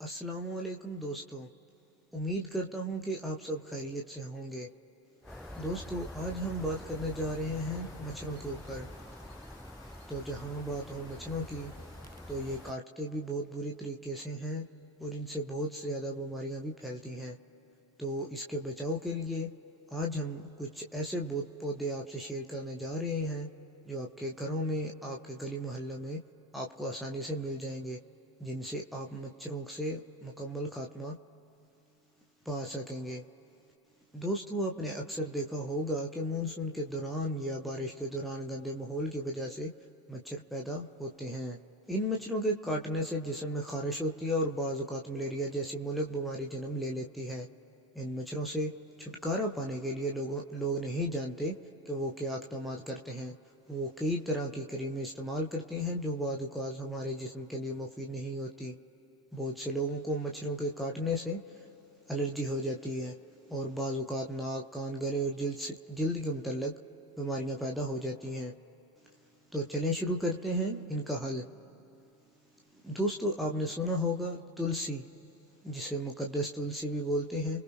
अस्सलाम वालेकुम दोस्तों। उम्मीद करता हूँ कि आप सब खैरियत से होंगे। दोस्तों, आज हम बात करने जा रहे हैं मच्छरों के ऊपर। तो जहाँ बात हो मच्छरों की, तो ये काटते भी बहुत बुरी तरीके से हैं और इनसे बहुत से ज़्यादा बीमारियाँ भी फैलती हैं। तो इसके बचाव के लिए आज हम कुछ ऐसे बहुत पौधे आपसे शेयर करने जा रहे हैं जो आपके घरों में, आपके गली मोहल्ला में आपको आसानी से मिल जाएंगे, जिनसे आप मच्छरों से मुकम्मल खात्मा पा सकेंगे। दोस्तों, आपने अक्सर देखा होगा कि मानसून के दौरान या बारिश के दौरान गंदे माहौल की वजह से मच्छर पैदा होते हैं। इन मच्छरों के काटने से जिस्म में खारिश होती है और बाज़ औक़ात मलेरिया जैसी मुल्क बीमारी जन्म ले लेती है। इन मच्छरों से छुटकारा पाने के लिए लोग नहीं जानते कि वो क्या इक़दामात करते हैं। वो कई तरह की क्रीमें इस्तेमाल करते हैं जो बाज़ औक़ात हमारे जिस्म के लिए मुफीद नहीं होती। बहुत से लोगों को मच्छरों के काटने से एलर्जी हो जाती है और बाज़ औक़ात नाक, कान, गले और जल्द के मुतल्लक बीमारियां पैदा हो जाती हैं। तो चलें शुरू करते हैं इनका हल। दोस्तों, आपने सुना होगा तुलसी, जिसे मुक़द्दस तुलसी भी बोलते हैं।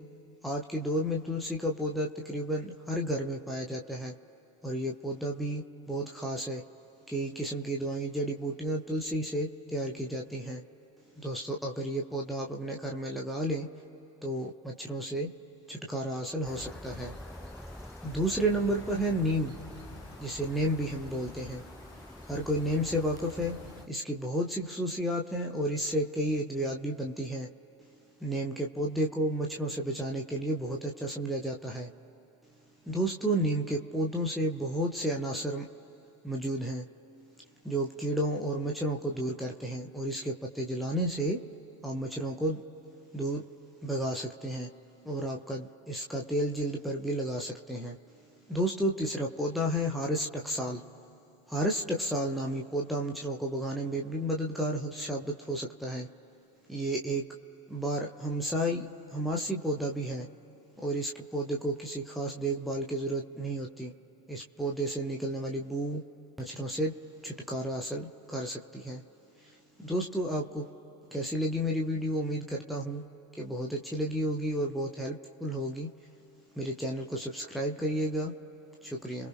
आज के दौर में तुलसी का पौधा तकरीबन हर घर में पाया जाता है और ये पौधा भी बहुत ख़ास है। कई किस्म की दवाएं, जड़ी बूटियां तुलसी से तैयार की जाती हैं। दोस्तों, अगर ये पौधा आप अपने घर में लगा लें तो मच्छरों से छुटकारा हासिल हो सकता है। दूसरे नंबर पर है नीम, जिसे नीम भी हम बोलते हैं। हर कोई नीम से वाकिफ़ है। इसकी बहुत सी खसूसियात हैं और इससे कई अद्वियात भी बनती हैं। नीम के पौधे को मच्छरों से बचाने के लिए बहुत अच्छा समझा जाता है। दोस्तों, नीम के पौधों से बहुत से अनासर मौजूद हैं जो कीड़ों और मच्छरों को दूर करते हैं और इसके पत्ते जलाने से आप मच्छरों को दूर भगा सकते हैं और आपका इसका तेल जिल्द पर भी लगा सकते हैं। दोस्तों, तीसरा पौधा है हारिस टकसाल। हारिस टकसाल नामी पौधा मच्छरों को भगाने में भी मददगार साबित हो सकता है। ये एक बार हमासी पौधा भी है और इसके पौधे को किसी खास देखभाल की ज़रूरत नहीं होती। इस पौधे से निकलने वाली बू मच्छरों से छुटकारा हासिल कर सकती है। दोस्तों, आपको कैसी लगी मेरी वीडियो? उम्मीद करता हूँ कि बहुत अच्छी लगी होगी और बहुत हेल्पफुल होगी। मेरे चैनल को सब्सक्राइब करिएगा। शुक्रिया।